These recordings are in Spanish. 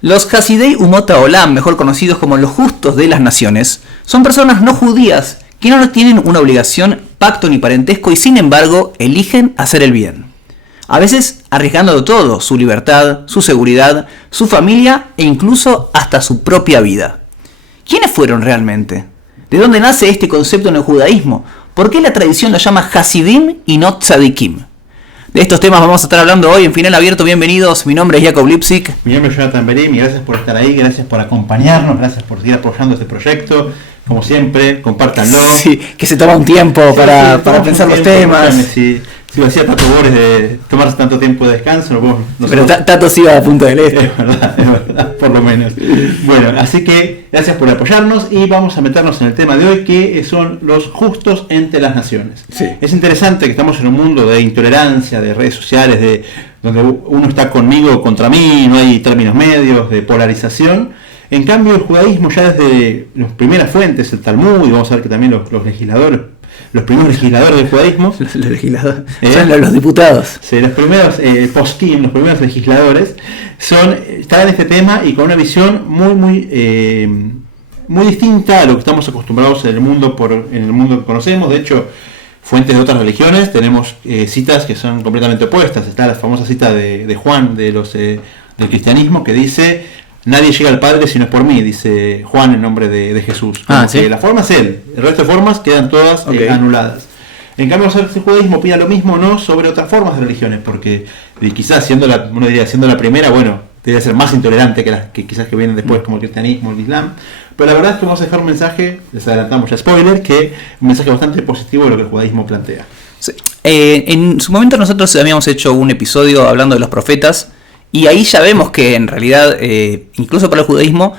Los Hasidei Umot Haolam, mejor conocidos como los justos de las naciones, son personas no judías que no tienen una obligación, pacto ni parentesco y sin embargo eligen hacer el bien. A veces arriesgándolo todo, su libertad, su seguridad, su familia e incluso hasta su propia vida. ¿Quiénes fueron realmente? ¿De dónde nace este concepto en el judaísmo? ¿Por qué la tradición lo llama Hasidim y no Tzadikim? De estos temas vamos a estar hablando hoy en Final Abierto. Bienvenidos, mi nombre es Jacob Lipsik. Mi nombre es Jonathan Berim y gracias por estar ahí, gracias por acompañarnos, gracias por seguir apoyando este proyecto. Como siempre, compártanlo. Sí, que se toma un tiempo para pensar los temas. Si lo hacía Tato Bores de tomarse tanto tiempo de descanso, pero Tato sí va a Punta del Este. Es verdad, por lo menos. Bueno, así que gracias por apoyarnos y vamos a meternos en el tema de hoy, que son los justos entre las naciones. Sí. Es interesante que estamos en un mundo de intolerancia, de redes sociales, donde uno está conmigo o contra mí, no hay términos medios, de polarización. En cambio, el judaísmo ya desde las primeras fuentes, el Talmud, y vamos a ver que también los legisladores, los primeros legisladores del judaísmo, los legisladores son los diputados. Sí, los primeros poskim, los primeros legisladores, están en este tema y con una visión muy distinta a lo que estamos acostumbrados en el mundo que conocemos. De hecho, fuentes de otras religiones tenemos citas que son completamente opuestas. Está la famosa cita de Juan del cristianismo que dice: nadie llega al Padre si no es por mí, dice Juan en nombre de Jesús. ¿Sí? La forma es él, el resto de formas quedan todas anuladas. En cambio, el judaísmo opina lo mismo, no sobre otras formas de religiones, porque quizás siendo la primera, bueno, debería ser más intolerante que quizás que vienen después, como el cristianismo, el islam. Pero la verdad es que vamos a dejar un mensaje, les adelantamos ya spoiler, que un mensaje bastante positivo de lo que el judaísmo plantea. Sí. En su momento nosotros habíamos hecho un episodio hablando de los profetas. Y ahí ya vemos que en realidad, incluso para el judaísmo,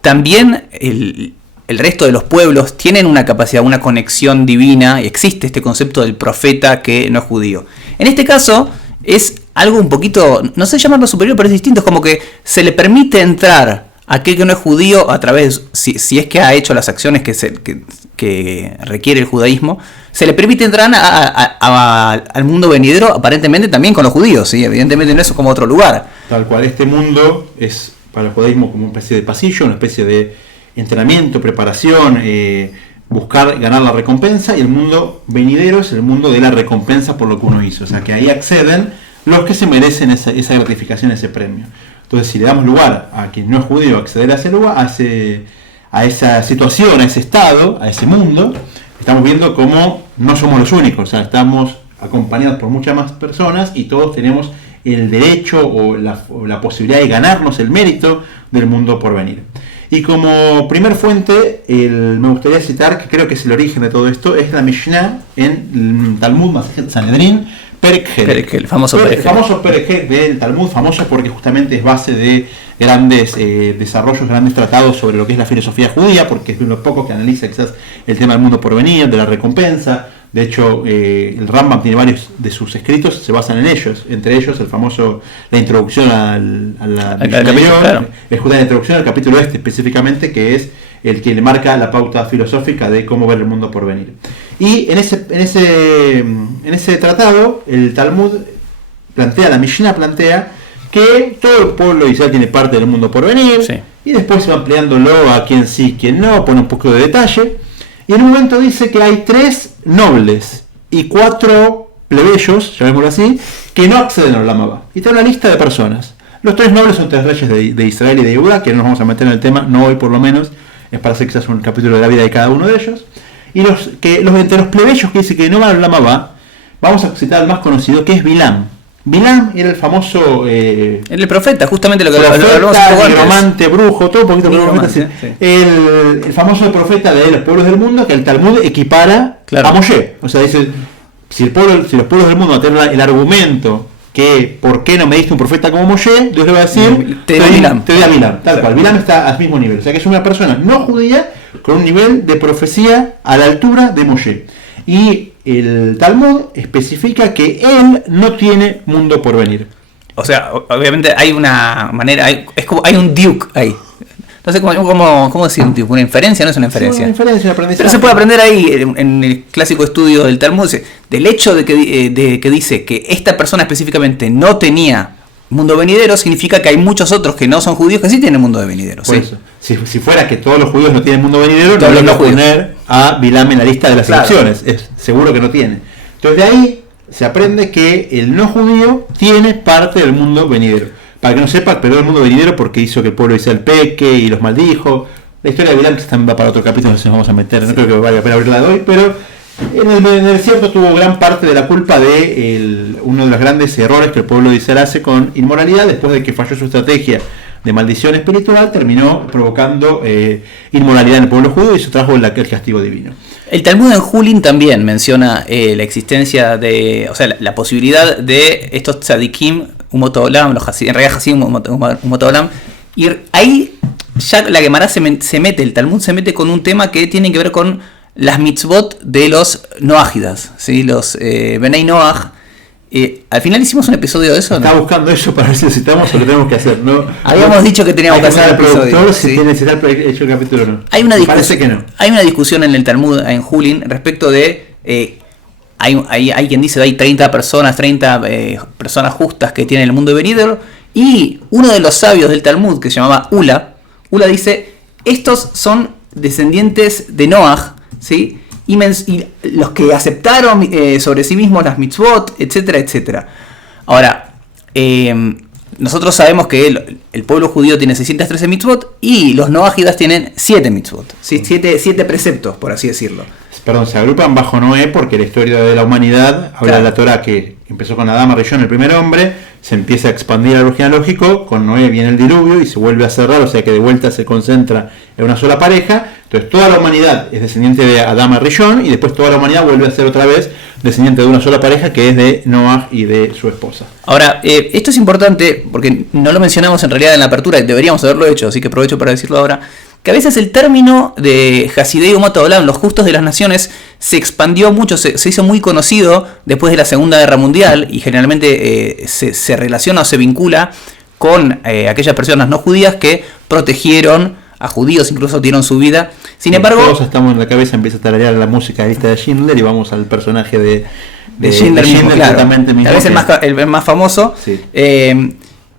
también el resto de los pueblos tienen una capacidad, una conexión divina, y existe este concepto del profeta que no es judío. En este caso es algo un poquito, no sé llamarlo superior, pero es distinto, es como que se le permite entrar a aquel que no es judío a través, si es que ha hecho las acciones que requiere el judaísmo, se le permite entrar al mundo venidero aparentemente también con los judíos, ¿sí? Evidentemente no es como otro lugar. Tal cual, este mundo es para el judaísmo como una especie de pasillo, una especie de entrenamiento, preparación, buscar ganar la recompensa, y el mundo venidero es el mundo de la recompensa por lo que uno hizo. O sea que ahí acceden los que se merecen esa gratificación, ese premio. Entonces, si le damos lugar a quien no es judío a acceder a ese lugar, a esa situación, a ese estado, a ese mundo, estamos viendo cómo no somos los únicos, o sea, estamos acompañados por muchas más personas y todos tenemos el derecho o la posibilidad de ganarnos el mérito del mundo por venir. Y como primer fuente, me gustaría citar, que creo que es el origen de todo esto, es la Mishnah en el Talmud Masejet Sanedrín, Perek He, el famoso Perek He del Talmud, famoso porque justamente es base de grandes desarrollos, grandes tratados sobre lo que es la filosofía judía, porque es de los pocos que analiza quizás el tema del mundo por venir, de la recompensa. De hecho, el Rambam tiene varios de sus escritos, se basan en ellos, entre ellos la introducción a la capítulo, claro. Es justo la introducción al capítulo específicamente, que es el que le marca la pauta filosófica de cómo ver el mundo por venir. Y en ese tratado, el Talmud la Mishnah plantea que todo el pueblo de Israel tiene parte del mundo por venir, sí. Y después se va ampliándolo a quién sí, quién no, pone un poco de detalle. Y en un momento dice que hay 3 nobles y 4 plebeyos, llamémoslo así, que no acceden a Olam Haba. Y está una lista de personas. Los 3 nobles son 3 reyes de Israel y de Judá, que no nos vamos a meter en el tema, no hoy por lo menos, es para hacer quizás un capítulo de la vida de cada uno de ellos. Y entre los plebeyos que dice que no van a Olam Haba, vamos a citar al más conocido, que es Bilam. Bilam era el famoso... el profeta, justamente lo que hablamos un poco antes. Nigromante, brujo, todo un poquito profeta, sí. Sí. El famoso profeta de los pueblos del mundo, que el Talmud equipara a Moshe. O sea, dice, si los pueblos del mundo van a tener el argumento que ¿por qué no me diste un profeta como Moshe? Dios le va a decir, te doy a Bilam. Tal cual, Bilam está al mismo nivel. O sea, que es una persona no judía con un nivel de profecía a la altura de Moshe. Y el Talmud especifica que él no tiene mundo por venir. O sea, obviamente hay una manera, es como hay un duke ahí. Entonces, ¿cómo decir un duke? ¿Una inferencia? No es una inferencia. Sí, una inferencia, un aprendizaje. Pero se puede aprender ahí en el clásico estudio del Talmud, del hecho de que dice que esta persona específicamente no tenía mundo venidero, significa que hay muchos otros que no son judíos que sí tienen mundo de venidero. Por ¿sí? eso. Si fuera que todos los judíos no tienen mundo venidero, Todos no los le no voy a poner a Bilam en la lista de las Claro. elecciones. Es seguro que no tiene. Entonces de ahí se aprende que el no judío tiene parte del mundo venidero. Para que no sepa, perdió el mundo venidero porque hizo que el pueblo de Israel peque y los maldijo. La historia de Bilam, que también va para otro capítulo, no sé si nos vamos a meter, no creo que valga la pena abrirla de hoy, pero en el desierto tuvo gran parte de la culpa de uno de los grandes errores que el pueblo de Israel hace con inmoralidad, después de que falló su estrategia de maldición espiritual, terminó provocando inmoralidad en el pueblo judío y eso trajo el castigo divino. El Talmud en Julin también menciona la existencia de, o sea, la posibilidad de estos tzadikim, Umot Olam, los Hasidim, en realidad Hasidim, Umot Olam, y ahí ya la Gemara se mete, el Talmud se mete con un tema que tiene que ver con las mitzvot de los noágidas, ¿sí? Los Benei Noach. Al final hicimos un episodio de eso, ¿no? Estaba buscando eso para ver si necesitamos o lo tenemos que hacer, ¿no? Habíamos dicho que teníamos que hacer el episodio. Si ¿sí? tiene necesidad hecho el capítulo o no. Parece que no. Hay una discusión en el Talmud, en Julin, respecto de... hay quien dice que hay 30 personas justas que tienen el mundo venidero, y uno de los sabios del Talmud, que se llamaba Ula dice, estos son descendientes de Noach, ¿sí? Y los que aceptaron sobre sí mismos las mitzvot, etcétera, etcétera. Ahora, nosotros sabemos que el pueblo judío tiene 613 mitzvot y los noágidas tienen 7 mitzvot, ¿sí? 7 preceptos, por así decirlo. Perdón, se agrupan bajo Noé porque la historia de la humanidad habla de la Torah que empezó con Adán, Rishon, el primer hombre, se empieza a expandir el árbol genealógico, con Noé viene el diluvio y se vuelve a cerrar, o sea que de vuelta se concentra en una sola pareja. Entonces toda la humanidad es descendiente de Adán, Rishon, y después toda la humanidad vuelve a ser otra vez descendiente de una sola pareja que es de Noah y de su esposa. Ahora, esto es importante porque no lo mencionamos en realidad en la apertura, deberíamos haberlo hecho, así que aprovecho para decirlo ahora, que a veces el término de Hasidei Umot Olam, los justos de las naciones, se expandió mucho, se hizo muy conocido después de la Segunda Guerra Mundial y generalmente se relaciona o se vincula con aquellas personas no judías que protegieron a judíos, incluso dieron su vida. Sin embargo, todos estamos en la cabeza, empieza a tararear la música de lista de Schindler y vamos al personaje de Schindler mismo, claro. Tal vez el más famoso. Sí.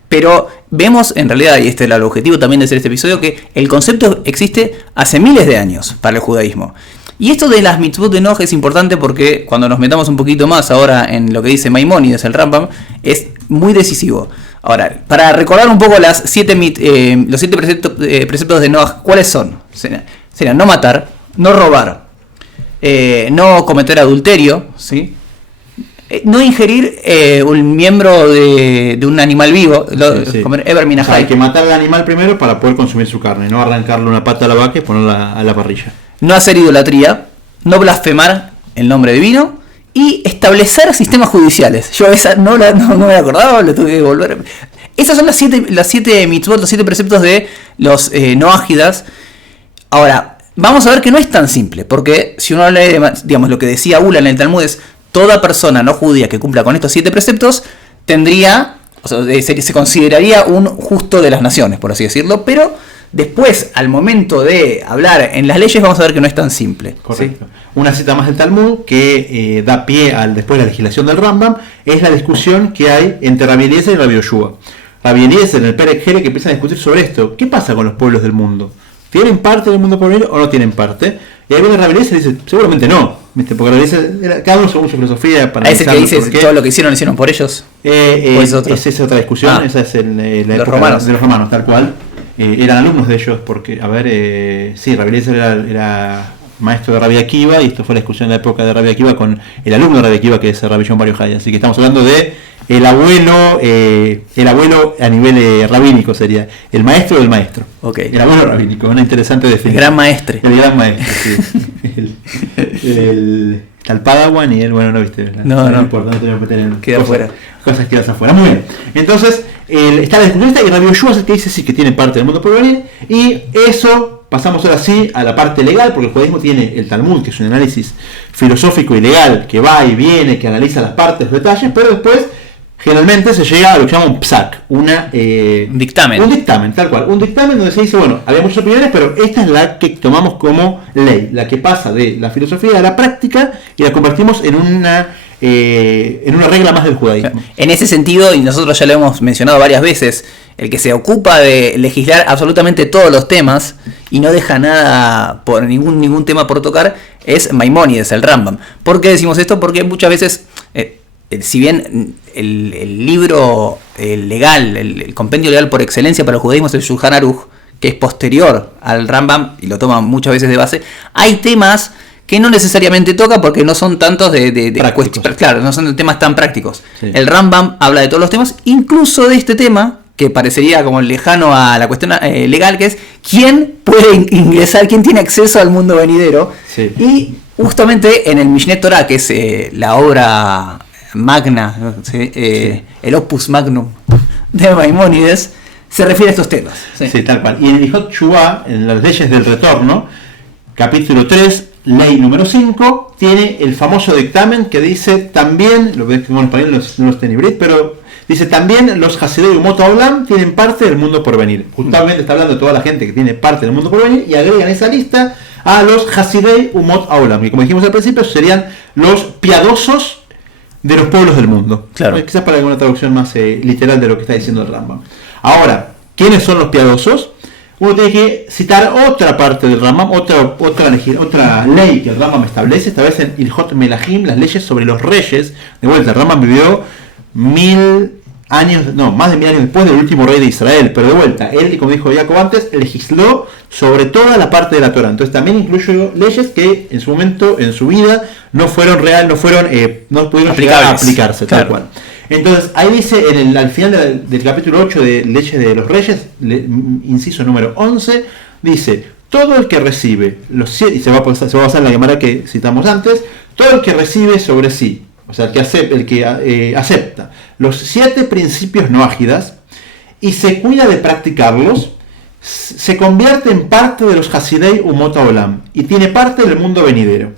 Pero vemos en realidad, y este es el objetivo también de hacer este episodio, que el concepto existe hace miles de años para el judaísmo. Y esto de las mitzvot de Noach es importante porque cuando nos metamos un poquito más ahora en lo que dice Maimónides, el Rambam, es muy decisivo. Ahora, para recordar un poco los 7 preceptos de Noach, ¿cuáles son? Serían no matar, no robar, no cometer adulterio, ¿sí? No ingerir un miembro de un animal vivo, comer Eber Minahai. O sea, hay que matar al animal primero para poder consumir su carne, no arrancarle una pata a la vaca y ponerla a la parrilla. No hacer idolatría, no blasfemar el nombre divino y establecer sistemas judiciales. Yo esa no me acordaba, lo tuve que volver. Esas son las 7 mitzvot, los 7 preceptos de los noágidas. Ahora, vamos a ver que no es tan simple, porque si uno lee, digamos, lo que decía Ula en el Talmud es toda persona no judía que cumpla con estos 7 preceptos tendría, o sea, se consideraría un justo de las naciones, por así decirlo, pero después, al momento de hablar en las leyes, vamos a ver que no es tan simple. Correcto. ¿Sí? Una cita más del Talmud que da pie después de la legislación del Rambam es la discusión que hay entre Rabbi Eliezer y Rabbi Yoshua. Rabbi Eliezer en el Perek Jere que empiezan a discutir sobre esto. ¿Qué pasa con los pueblos del mundo? ¿Tienen parte del mundo por venir o no tienen parte? Y ahí viene Rabbi Eliezer y dice, seguramente no. ¿Viste? Porque Rabbi Eliezer, cada uno según su filosofía. Para ese que dice todo lo que hicieron por ellos. Esa es otra discusión. Esa es la los romanos. De los romanos, tal cual. Eran alumnos de ellos, porque, sí, Rabbi Eliezer era maestro de Rabbi Akiva, y esto fue la discusión de la época de Rabbi Akiva con el alumno de Rabbi Akiva, que es Rabbi John Bar Yochai. Así que estamos hablando de el abuelo a nivel rabínico, sería el maestro del maestro. Okay. El abuelo rabínico, una interesante definición. El gran maestre. El gran maestro, sí. Está el Padawan y él, bueno, no viste. No importa, no te voy a meter en queda afuera. Cosas quedas afuera. Muy bien. Entonces, está la discusión esta y Rabbi Yoshua es el que dice sí que tiene parte del mundo por venir, y eso pasamos ahora sí a la parte legal, porque el judaísmo tiene el Talmud, que es un análisis filosófico y legal que va y viene, que analiza las partes, los detalles, pero después generalmente se llega a lo que se llama un psak, un dictamen. Un dictamen, tal cual. Un dictamen donde se dice, bueno, había muchas opiniones, pero esta es la que tomamos como ley, la que pasa de la filosofía a la práctica y la convertimos en una en una regla más del judaísmo. En ese sentido, y nosotros ya lo hemos mencionado varias veces, el que se ocupa de legislar absolutamente todos los temas y no deja nada por ningún tema por tocar es Maimónides, el Rambam. ¿Por qué decimos esto? Porque muchas veces, si bien el libro legal, el compendio legal por excelencia para el judaísmo es el Shulchan Aruch, que es posterior al Rambam y lo toma muchas veces de base, hay temas que no necesariamente toca porque no son tantos de cuestiones, claro, no son temas tan prácticos. Sí. El Rambam habla de todos los temas, incluso de este tema, que parecería como lejano a la cuestión legal, que es quién puede ingresar, quién tiene acceso al mundo venidero. Sí. Y justamente en el Mishneh Torah, que es la obra magna, ¿sí? El opus magnum de Maimónides, se refiere a estos temas. Sí, sí, tal cual. Y en el Ilhot Teshuvah, en las leyes del retorno, capítulo 3, ley número 5, tiene el famoso dictamen que dice también, lo ves que en español no los tiene hibrid, pero dice también los Hasidei Umot Haolam tienen parte del mundo por venir. Justamente está hablando de toda la gente que tiene parte del mundo por venir y agregan esa lista a los Hasidei Umot Haolam, que como dijimos al principio serían los piadosos de los pueblos del mundo. Claro. Quizás para alguna traducción más literal de lo que está diciendo el Rambam. Ahora, ¿quiénes son los piadosos? Uno tiene que citar otra parte del Rambam, otra ley que el Rambam establece, esta vez en Ilhot Melahim, las leyes sobre los reyes. De vuelta, el Rambam vivió más de 1000 años después del último rey de Israel, pero de vuelta, él, como dijo Jacob antes, legisló sobre toda la parte de la Torah. Entonces también incluyó leyes que en su momento, en su vida, no pudieron llegar a aplicarse, claro. Tal cual. Entonces, ahí dice, al final del capítulo 8 de Leyes de los Reyes, inciso número 11, dice, todo el que recibe los 7, y se va a basar en la Gemara que citamos antes, todo el que recibe sobre sí, o sea, el que acepta los 7 principios noágidas y se cuida de practicarlos, se convierte en parte de los Hasidei Umot Haolam y tiene parte del mundo venidero.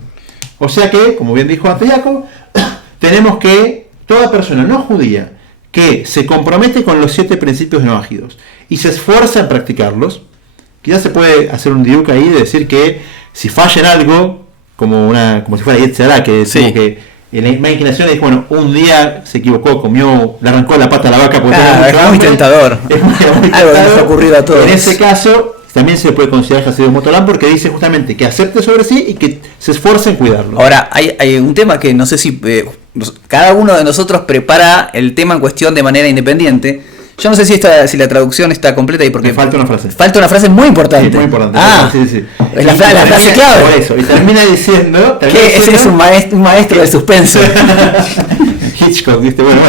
O sea que, como bien dijo antes Jacob, tenemos que toda persona no judía que se compromete con los 7 principios noágidos y se esfuerza en practicarlos, quizás se puede hacer un diuk ahí de decir que si falla en algo, como si fuera Yetzirah, que decimos que en la imaginación es bueno, un día se equivocó, le arrancó la pata a la vaca porque es muy tentador. Es muy tentador. Algo que nos ha ocurrido a todos. En ese caso también se puede considerar Hasidei Umot Haolam porque dice justamente que acepte sobre sí y que se esfuerce en cuidarlo. Ahora, hay un tema que no sé si cada uno de nosotros prepara el tema en cuestión de manera independiente. Yo no sé si la traducción está completa y porque falta una frase. Falta una frase muy importante. Sí, muy importante. Sí. Es la frase clave. Por eso. Y termina diciendo. Ese es un maestro del suspenso. Hitchcock, ¿viste? Bueno.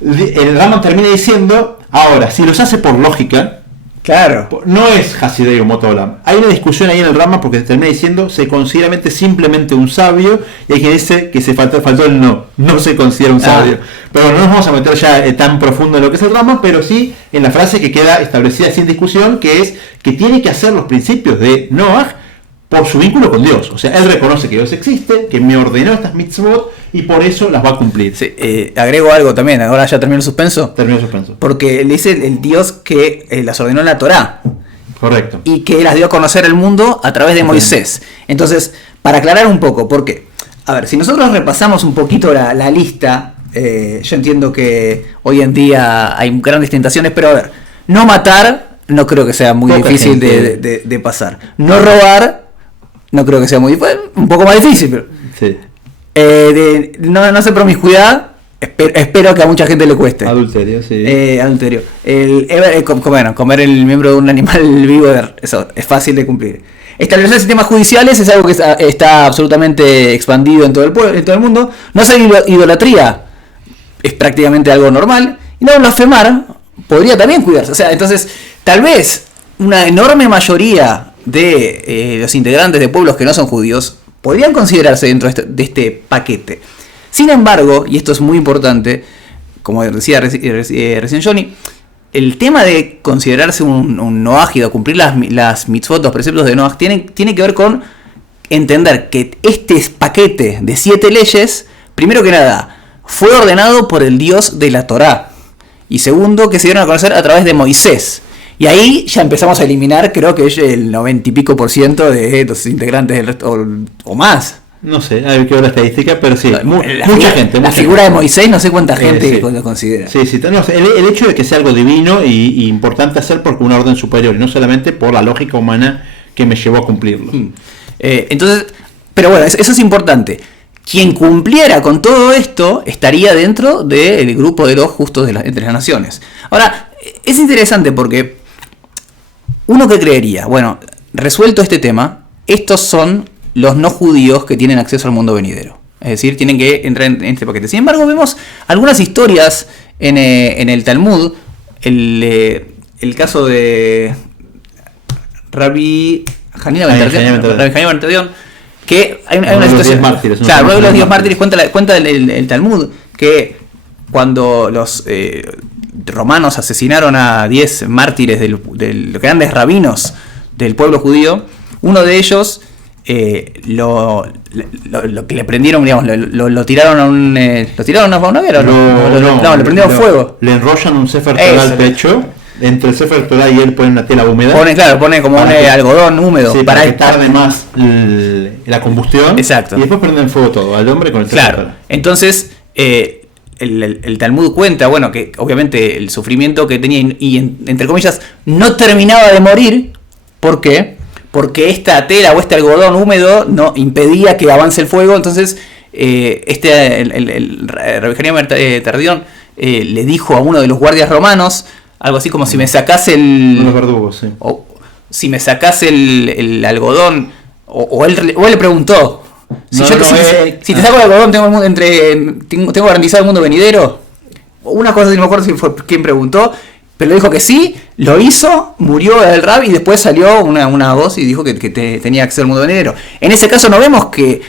El Rambam termina diciendo, ahora, si los hace por lógica. Claro. No es Hasidei Umot Haolam. Hay una discusión ahí en el Rambam porque termina diciendo se considera simplemente un sabio y hay quien dice que se faltó el no se considera un sabio. Pero no nos vamos a meter ya tan profundo en lo que es el Rambam, pero sí en la frase que queda establecida sin discusión, que es que tiene que hacer los principios de Noah por su vínculo con Dios. O sea, él reconoce que Dios existe, que me ordenó estas mitzvot y por eso las va a cumplir. Sí, agrego algo también, ahora ya terminó el suspenso. Terminó el suspenso. Porque le dice el Dios que las ordenó en la Torá. Correcto. Y que las dio a conocer el mundo a través de Moisés. Entonces, para aclarar un poco, ¿por qué? A ver, si nosotros repasamos un poquito la lista, yo entiendo que hoy en día hay grandes tentaciones, pero a ver, no matar no creo que sea muy difícil de pasar. No robar no creo que sea muy difícil, un poco más difícil, pero... Sí. No hacer promiscuidad, espero que a mucha gente le cueste. Adulterio, sí. Adulterio. Comer el miembro de un animal vivo, eso es fácil de cumplir. Establecer sistemas judiciales es algo que está absolutamente expandido en todo el mundo. No hacer idolatría es prácticamente algo normal. Y no blasfemar podría también cuidarse. O sea, entonces, tal vez una enorme mayoría de los integrantes de pueblos que no son judíos podrían considerarse dentro de este paquete. Sin embargo, y esto es muy importante, como decía recién Johnny, el tema de considerarse un noágido, cumplir las mitzvot, los preceptos de Noach, tiene que ver con entender que este paquete de 7 leyes, primero que nada, fue ordenado por el Dios de la Torá. Y segundo, que se dieron a conocer a través de Moisés. Y ahí ya empezamos a eliminar, creo que el 90 y pico % de los integrantes del resto, o más, No sé, hay que ver la estadística, pero sí, mucha gente. La figura de Moisés, no sé cuánta gente lo considera. Sí, no, el hecho de que sea algo divino y importante hacer por una orden superior, y no solamente por la lógica humana que me llevó a cumplirlo. Entonces, pero bueno, eso es importante. Quien cumpliera con todo esto estaría dentro del grupo de los justos entre las naciones. Ahora, es interesante porque uno que creería, bueno, resuelto este tema, estos son los no judíos que tienen acceso al mundo venidero. Es decir, tienen que entrar en este paquete. Sin embargo, vemos algunas historias en el Talmud. El caso de Rabbi Hanina ben Terdion, que hay una situación. Claro, uno de los 10 mártires cuenta el Talmud que cuando los romanos asesinaron a 10 mártires de los grandes rabinos del pueblo judío, uno de ellos lo que le prendieron, digamos, lo tiraron a una hoguera, le prendieron fuego. Le enrollan un Sefer Torah al pecho. Entre el Sefer Torah y él ponen una tela húmeda. Pone como un algodón húmedo. Sí, para que tarde más la combustión. Exacto. Y después prenden fuego todo, al hombre con el Sefer Torah. Entonces, el Talmud cuenta, bueno, que obviamente el sufrimiento que tenía y entre comillas, no terminaba de morir. ¿Por qué? Porque esta tela o este algodón húmedo no impedía que avance el fuego. Entonces, el Rabbi Hanina ben Terdion le dijo a uno de los guardias romanos algo así como: si me sacás unos verdugos, sí. O si me sacás el algodón, o él le preguntó: si te saco el algodón, tengo garantizado el mundo venidero. Una cosa, no me acuerdo si fue quien preguntó, pero le dijo que sí, lo hizo, murió el Rabbi y después salió una voz y dijo que tenía acceso al mundo venidero. En ese caso no vemos que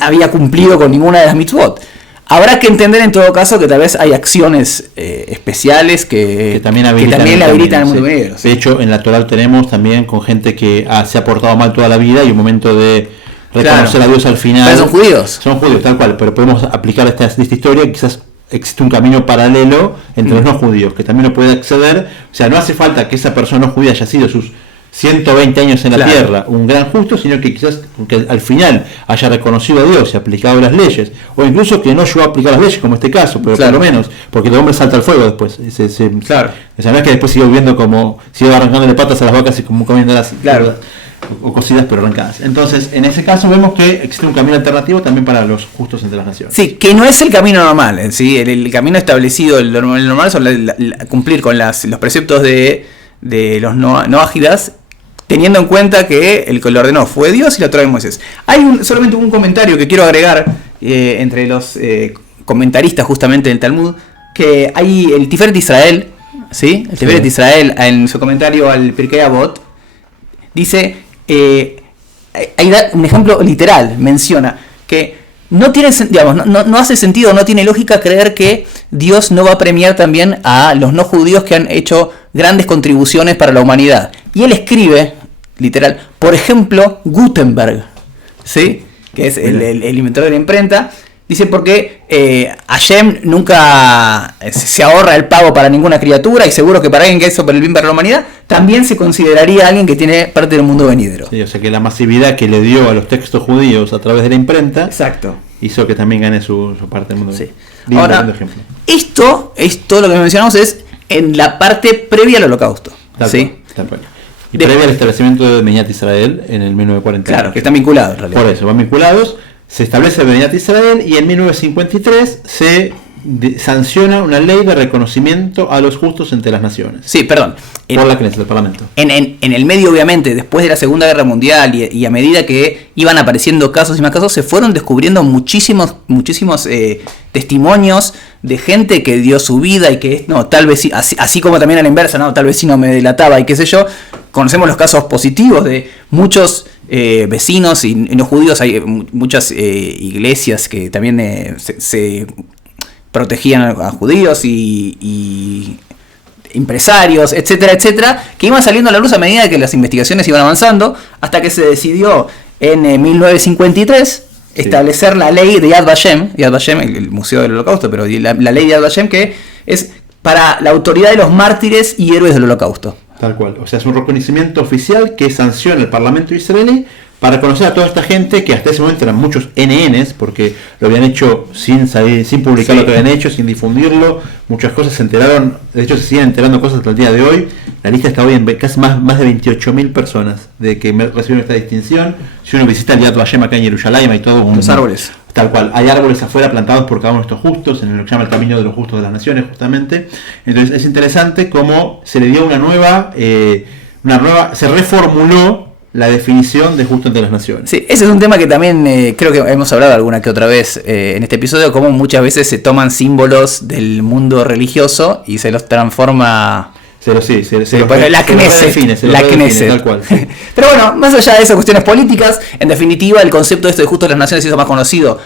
había cumplido con ninguna de las mitzvot. Habrá que entender en todo caso que tal vez hay acciones especiales que también le habilitan el mundo venidero. De hecho, en la Torá tenemos también con gente que se ha portado mal toda la vida y un momento de reconocer a Dios al final. Pero son judíos. Son judíos, tal cual, pero podemos aplicar esta historia. Quizás existe un camino paralelo entre los no judíos, que también lo puede acceder. O sea, no hace falta que esa persona no judía haya sido sus 120 años en la tierra un gran justo, sino que quizás que al final haya reconocido a Dios y aplicado las leyes, o incluso que no llegó a aplicar las leyes, como este caso, pero por lo menos, porque el hombre salta al fuego después. O sea, no es que después sigue viviendo como, sigue arrancándole patas a las vacas y como comiéndolas o cocidas pero arrancadas. Entonces, en ese caso vemos que existe un camino alternativo también para los justos entre las naciones. Sí, que no es el camino normal, ¿sí? El camino establecido, el normal son cumplir con los preceptos de los noágidas, teniendo en cuenta que el que lo ordenó fue Dios y la Torá de Moisés. Hay solamente un comentario que quiero agregar entre los comentaristas justamente del Talmud, que hay el Tiferet Israel, ¿sí? El Tiferet Israel, en su comentario al Pirkei Avot, dice, hay un ejemplo literal, menciona que no tiene, digamos, no hace sentido, no tiene lógica creer que Dios no va a premiar también a los no judíos que han hecho grandes contribuciones para la humanidad. Y él escribe, literal, por ejemplo, Gutenberg, ¿sí? Que es el inventor de la imprenta, dice porque Hashem nunca se ahorra el pago para ninguna criatura, y seguro que para alguien que hizo por el bien para la humanidad, también se consideraría alguien que tiene parte del mundo venidero. Sí, o sea que la masividad que le dio a los textos judíos a través de la imprenta, exacto, hizo que también gane su parte del mundo venidero. Sí. Ahora, esto es todo lo que mencionamos, es en la parte previa al Holocausto. ¿Sí? Y previa al establecimiento de Mediat Israel en el 1940. Claro, que están vinculados en realidad. Por eso, van vinculados. Se establece Mediat Israel y en 1953 se sanciona una ley de reconocimiento a los justos entre las naciones. Sí, perdón. Por la Knesset, el Parlamento. En el medio, obviamente, después de la Segunda Guerra Mundial y a medida que iban apareciendo casos y más casos, se fueron descubriendo muchísimos testimonios de gente que dio su vida y que, no, tal vez, así como también a la inversa, no, tal vez si no me delataba y qué sé yo. Conocemos los casos positivos de muchos vecinos y no judíos. Hay muchas iglesias que también se protegían a judíos y empresarios, etcétera, etcétera, que iban saliendo a la luz a medida que las investigaciones iban avanzando, hasta que se decidió en 1953 establecer la ley de Yad Vashem, el Museo del Holocausto, pero la ley de Yad Vashem, que es para la autoridad de los mártires y héroes del Holocausto. Tal cual. O sea, es un reconocimiento oficial que sanciona el Parlamento israelí para conocer a toda esta gente que hasta ese momento eran muchos NNs, porque lo habían hecho sin publicar lo que habían hecho, sin difundirlo. Muchas cosas se enteraron, de hecho se siguen enterando cosas hasta el día de hoy. La lista está hoy en casi más de 28.000 personas de que recibieron esta distinción. Si uno visita el Yad Vashem acá en Jerusalén, hay todo los árboles. Tal cual, hay árboles afuera plantados por cada uno de estos justos, en lo que se llama el camino de los justos de las naciones, justamente. Entonces es interesante cómo se le dio una nueva, se reformuló la definición de justo entre las naciones. Sí, ese es un tema que también creo que hemos hablado alguna que otra vez en este episodio, cómo muchas veces se toman símbolos del mundo religioso y se los transforma... la Knesset, tal cual. Pero bueno, más allá de esas cuestiones políticas, en definitiva el concepto de justo de las naciones se hizo más conocido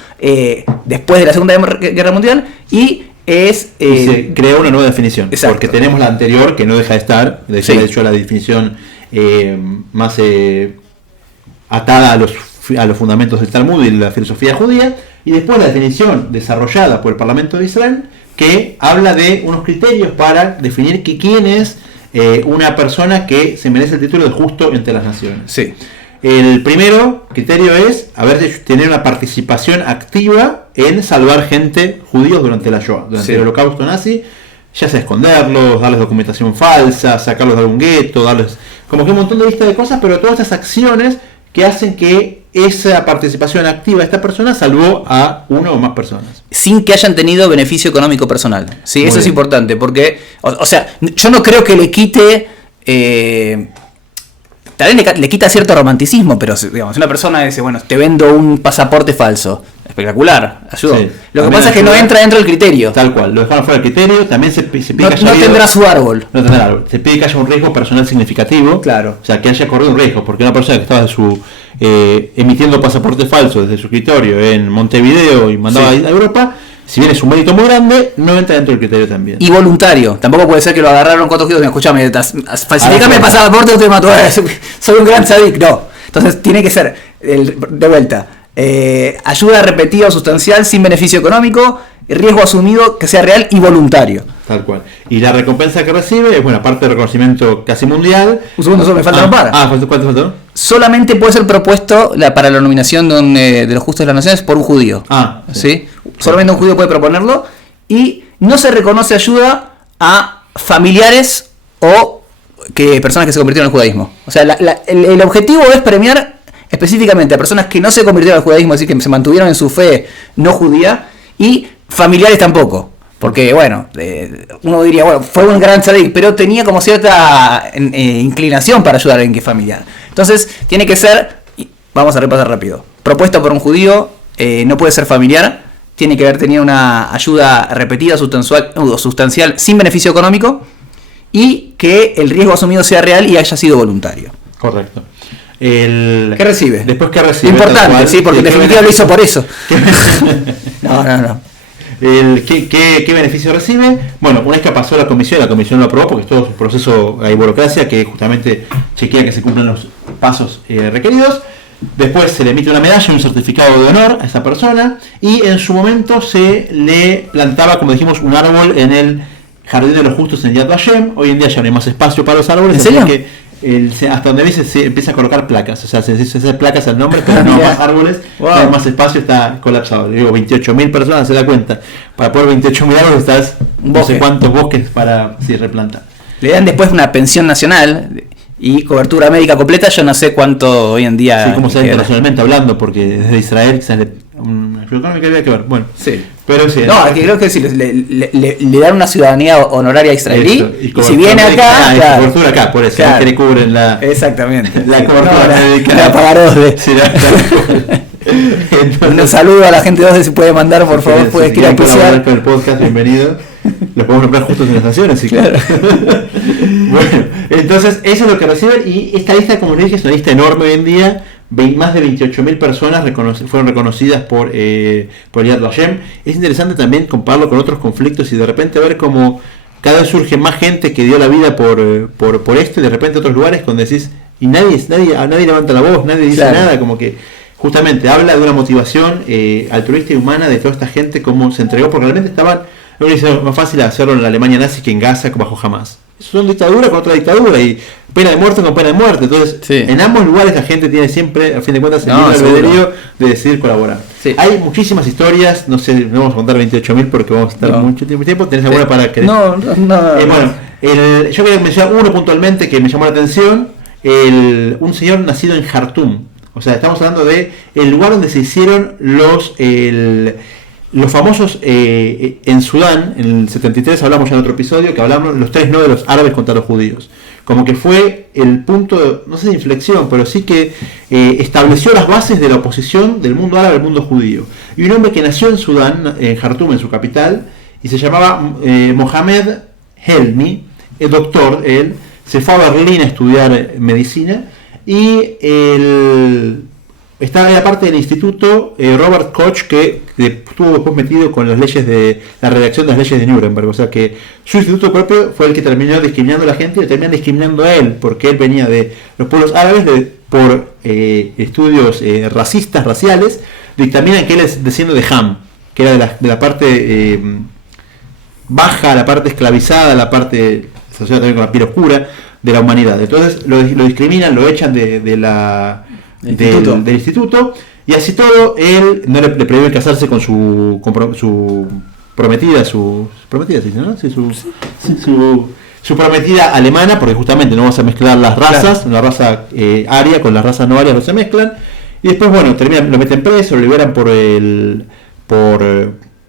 después de la Segunda Guerra Mundial y se creó una nueva definición. Exacto. Porque tenemos la anterior que no deja de estar, de hecho la definición más atada a los fundamentos del Talmud y la filosofía judía, y después la definición desarrollada por el Parlamento de Israel, que habla de unos criterios para definir quién es una persona que se merece el título de justo entre las naciones. Sí. El primero criterio es tener una participación activa en salvar gente, judíos, durante la Shoah, durante el holocausto nazi, ya sea esconderlos, darles documentación falsa, sacarlos de algún gueto, darles como que un montón de lista de cosas, pero todas estas acciones que hacen que esa participación activa de esta persona salvó a una o más personas. Sin que hayan tenido beneficio económico personal. Sí, eso es importante, porque, o sea, yo no creo que le quite... También le quita cierto romanticismo, pero digamos, una persona dice, bueno, te vendo un pasaporte falso. Espectacular, ayudó. Sí, lo que pasa es que no entra dentro del criterio. Tal cual, lo dejaron fuera del criterio. También se pide no tendrá su árbol. No tendrá árbol. Se pide que haya un riesgo personal significativo. Claro. O sea, que haya corrido un riesgo, porque una persona que estaba emitiendo pasaporte falso desde su escritorio en Montevideo y mandaba a Europa, si bien es un mérito muy grande, no entra dentro del criterio también. Y voluntario. Tampoco puede ser que lo agarraron con todos. Escuchame, falsificame el pasaporte o te mato. Soy un gran sadik. No. Entonces tiene que ser, de vuelta, ayuda repetida o sustancial sin beneficio económico, riesgo asumido que sea real y voluntario. Tal cual. Y la recompensa que recibe es, bueno, aparte del reconocimiento casi mundial. Un segundo solo, me falta un par. ¿Cuánto faltó? Solamente puede ser propuesto para la nominación de los justos de las naciones por un judío. ¿Sí? Solamente un judío puede proponerlo. Y no se reconoce ayuda a familiares o personas que se convirtieron al judaísmo. O sea, el objetivo es premiar específicamente a personas que no se convirtieron al judaísmo, es decir, que se mantuvieron en su fe no judía, y familiares tampoco. Porque, bueno, uno diría, bueno, fue un gran tzadik, pero tenía como cierta inclinación para ayudar a alguien que es familiar. Entonces, tiene que ser, vamos a repasar rápido, propuesto por un judío, no puede ser familiar, tiene que haber tenido una ayuda repetida, sustancial, sin beneficio económico, y que el riesgo asumido sea real y haya sido voluntario. Correcto. ¿Qué recibe? Después que recibe. Importante, sí, porque en definitiva lo hizo por eso. No. ¿Qué beneficio recibe? Bueno, una vez que pasó la comisión lo aprobó, porque es todo un proceso, hay burocracia que justamente chequea que se cumplan los pasos requeridos. Después se le emite una medalla y un certificado de honor a esa persona, y en su momento se le plantaba, como dijimos, un árbol en el Jardín de los Justos en Yad Vashem. Hoy en día ya no hay más espacio para los árboles, ¿en serio? así que hasta donde veces se empieza a colocar placas, o sea, se hace placas al nombre, pero no más árboles, no hay más espacio, está colapsado. Digo, 28.000 personas, se da cuenta. Para poner 28.000 árboles estás no sé cuántos bosques para replantar. Le dan después una pensión nacional y cobertura médica completa, yo no sé cuánto hoy en día. Sí, como se da internacionalmente hablando, porque desde Israel quizás una económica que había que ver. Bueno, sí. Pero sí. No, que creo que sí, le dan una ciudadanía honoraria israelí. Y si viene acá. Claro, cobertura acá, por eso. Claro. Que le cubren la. Exactamente. La cobertura médica. La pagarós de. Sí, entonces, un saludo a la gente de OSDE, si puede mandar, por favor, puede escribir a colaborar con el podcast, bienvenido. Los podemos nombrar justos en las naciones, sí. Claro. Bueno, entonces eso es lo que reciben, y esta lista, como les dije, es una lista enorme hoy en día. Más de 28.000 personas fueron reconocidas por Yad Vashem. Es interesante también compararlo con otros conflictos y de repente ver cómo cada vez surge más gente que dio la vida por esto, y de repente otros lugares donde decís, y nadie levanta la voz, nadie dice nada, como que justamente habla de una motivación altruista y humana de toda esta gente, como se entregó, porque realmente estaban Uno dice, es más fácil hacerlo en la Alemania nazi que en Gaza bajo Hamas. Son dictaduras con otra dictadura y pena de muerte con pena de muerte. Entonces, sí, en ambos lugares la gente tiene siempre, a fin de cuentas, el libre albedrío de decidir colaborar. Sí. Hay muchísimas historias, no sé, no vamos a contar 28.000 porque vamos a estar mucho tiempo. ¿Tenés alguna para que...? No. Bueno, yo quería mencionar uno puntualmente que me llamó la atención. Un señor nacido en Jartum. O sea, estamos hablando de el lugar donde se hicieron los famosos en Sudán. En el 73 hablamos ya en otro episodio que hablamos los 3 no de los árabes contra los judíos. Como que fue el punto, no sé de inflexión, pero sí que estableció las bases de la oposición del mundo árabe al mundo judío. Y un hombre que nació en Sudán, en Jartum, en su capital, y se llamaba Mohamed Helmi, el doctor, él, se fue a Berlín a estudiar medicina, y está en la parte del instituto Robert Koch, que estuvo después metido con las leyes de la redacción de las leyes de Nuremberg. O sea que su instituto propio fue el que terminó discriminando a la gente y lo terminan discriminando a él, porque él venía de los pueblos árabes por estudios raciales, dictaminan que él es desciende de Ham, que era de la parte baja, la parte esclavizada, la parte asociada también con la piel oscura de la humanidad. Entonces lo discriminan, lo echan del instituto, y así todo él no le prohíben casarse con su prometida, su prometida alemana, porque justamente no vamos a mezclar las razas, claro. La raza aria con las razas no arias no se mezclan, y después lo meten preso, lo liberan por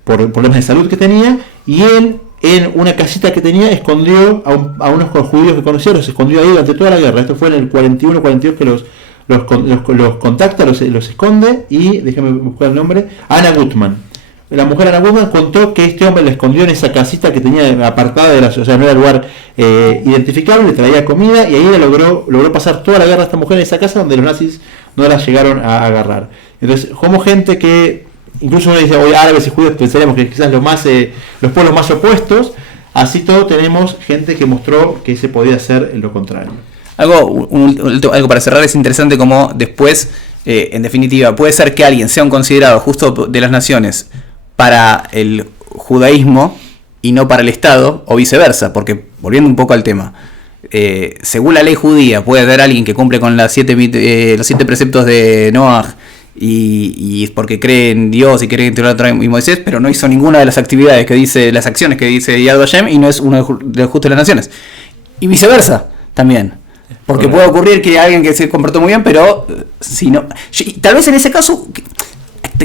problemas de salud que tenía, y él en una casita que tenía escondió a unos judíos que conocía, los escondió ahí durante toda la guerra. Esto fue en el 41-42 que los contacta, los esconde, y déjame buscar el nombre, Anna Gutmann. La mujer Anna Gutmann contó que este hombre le escondió en esa casita que tenía apartada de la sociedad, no era lugar identificable, le traía comida, y ahí logró pasar toda la guerra esta mujer en esa casa donde los nazis no la llegaron a agarrar. Entonces, como gente que incluso uno dice, hoy árabes y judíos pensaríamos que quizás los pueblos más opuestos, así todo tenemos gente que mostró que se podía hacer lo contrario. Algo para cerrar, es interesante como después, en definitiva, puede ser que alguien sea un considerado justo de las naciones para el judaísmo y no para el Estado, o viceversa, porque volviendo un poco al tema, según la ley judía puede haber alguien que cumple con los 7 preceptos de Noah, y es porque cree en Dios y cree en Torah y Moisés, pero no hizo ninguna de las acciones que dice Yad Vashem, y no es uno de los justos de las naciones. Y viceversa también, porque puede ocurrir que alguien que se comportó muy bien, pero si no, tal vez en ese caso,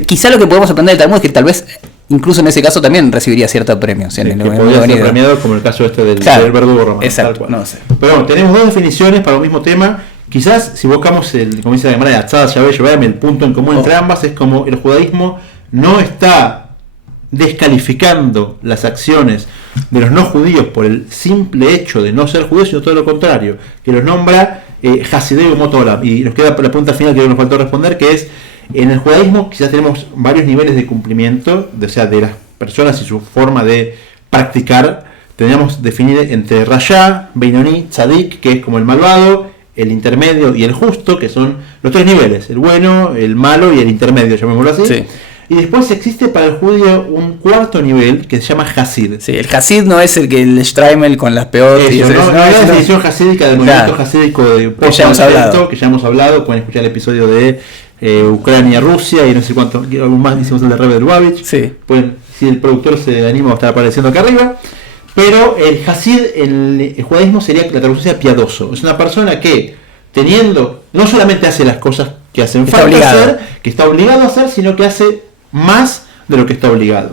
quizá lo que podemos aprender del Talmud es que tal vez incluso en ese caso también recibiría cierto premio. Sí, que podría ser premiado, como el caso del verdugo romano. Exacto, no sé. Pero bueno, tenemos dos definiciones para el mismo tema. Quizás si buscamos como dice la Gemara de Atzad, el punto en común entre ambas es como el judaísmo no está descalificando las acciones de los no judíos por el simple hecho de no ser judíos, sino todo lo contrario, que los nombra Hasidei Umot Olam. Y nos queda la pregunta final que nos faltó responder, que es, en el judaísmo quizás tenemos varios niveles de cumplimiento, de las personas y su forma de practicar. Tendríamos definir entre Rasha, Beinoni, Tzadik, que es como el malvado, el intermedio y el justo, que son los 3 niveles, el bueno, el malo y el intermedio, llamémoslo así. Sí. Y después existe para el judío un cuarto nivel que se llama Hasid. Sí, el Hasid no es el Streimel con las peores. No es la definición hasídica del movimiento hasídico de que ya hemos hablado. Pueden escuchar el episodio de Ucrania, Rusia y no sé cuánto, algo más hicimos el de Rebbe Lubavitch. Sí. Pueden, si el productor se anima, va a estar apareciendo acá arriba. Pero el Hasid en el judaísmo sería, la traducción sería piadoso. Es una persona que, no solamente hace las cosas que hacen falta hacer, que está obligado a hacer, sino que hace más de lo que está obligado.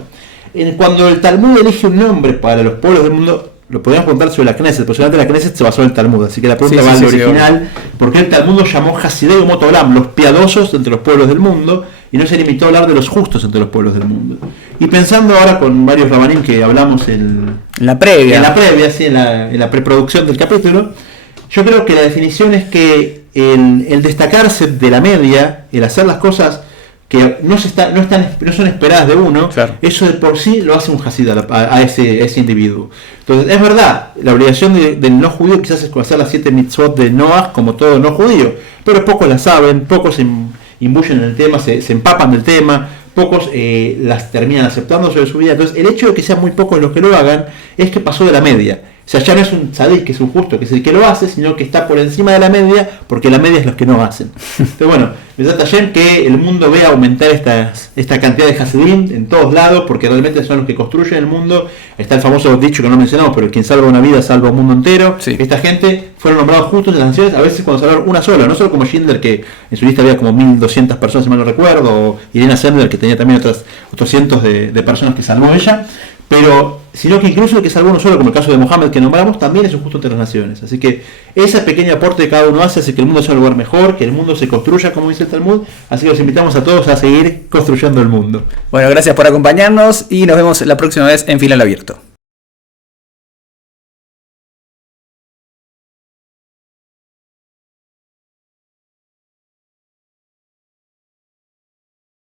Cuando el Talmud elige un nombre para los pueblos del mundo, lo podríamos preguntar sobre la Knesset, porque solamente la Knesset se basó en el Talmud, así que la pregunta va al original, ¿por qué el Talmud lo llamó Hasidei Umot Olam, los piadosos entre los pueblos del mundo, y no se limitó a hablar de los justos entre los pueblos del mundo? Y pensando ahora con varios rabanim que hablamos en la previa, sí, en la preproducción del capítulo, yo creo que la definición es que el destacarse de la media, el hacer las cosas que no son esperadas de uno, claro, eso de por sí lo hace un hasid a ese individuo. Entonces, es verdad, la obligación del no judío quizás es hacer las 7 mitzvot de Noah, como todo no judío, pero pocos la saben, pocos se imbuyen en el tema, se empapan del tema, pocos las terminan aceptando sobre su vida. Entonces, el hecho de que sean muy pocos los que lo hagan es que pasó de la media. O sea, ya no es un tzadik, que es un justo, que es el que lo hace, sino que está por encima de la media, porque la media es los que no hacen. Pero bueno, Besat Hashem, que el mundo vea aumentar esta cantidad de Hasidim en todos lados, porque realmente son los que construyen el mundo. Está el famoso dicho que no mencionamos, pero quien salva una vida salva un mundo entero. Sí. Esta gente fueron nombrados justos en las naciones, a veces cuando salvaron una sola, no solo como Schindler, que en su lista había como 1200 personas, si mal no recuerdo, o Irena Sendler, que tenía también otros cientos de personas que salvó ella, pero sino que incluso el que salvó uno solo, como el caso de Mohammed que nombramos, también es un justo entre las naciones. Así que ese pequeño aporte que cada uno hace que el mundo sea un lugar mejor, que el mundo se construya, como dice el Talmud. Así que los invitamos a todos a seguir construyendo el mundo. Bueno, gracias por acompañarnos y nos vemos la próxima vez en Final Abierto.